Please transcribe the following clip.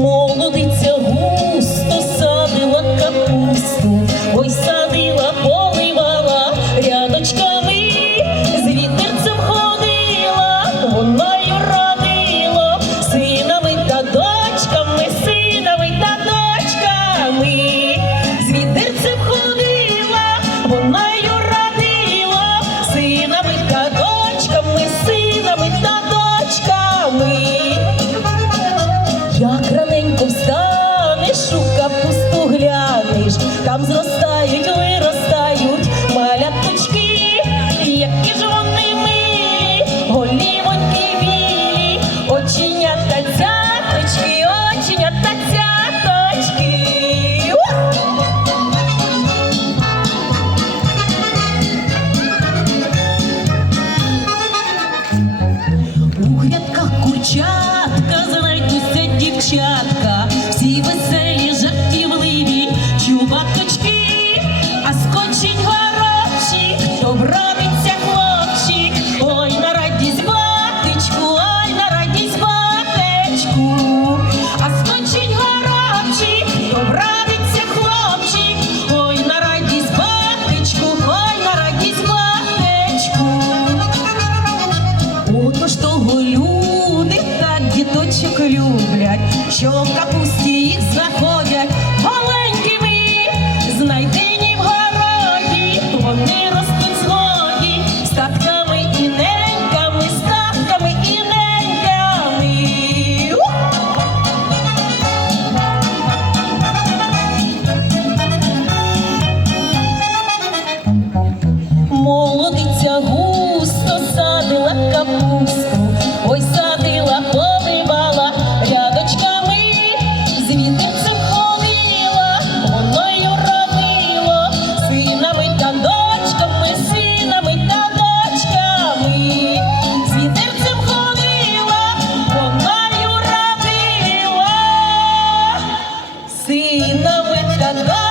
หมู там зростають, виростають маляточки, які ж вони милі, голівонькі білі, оченята цяточки, оченята цяточки. У грядках курчатка, зайдуться дівчатка. їдять, що в капусті їх знаходять. the Lord.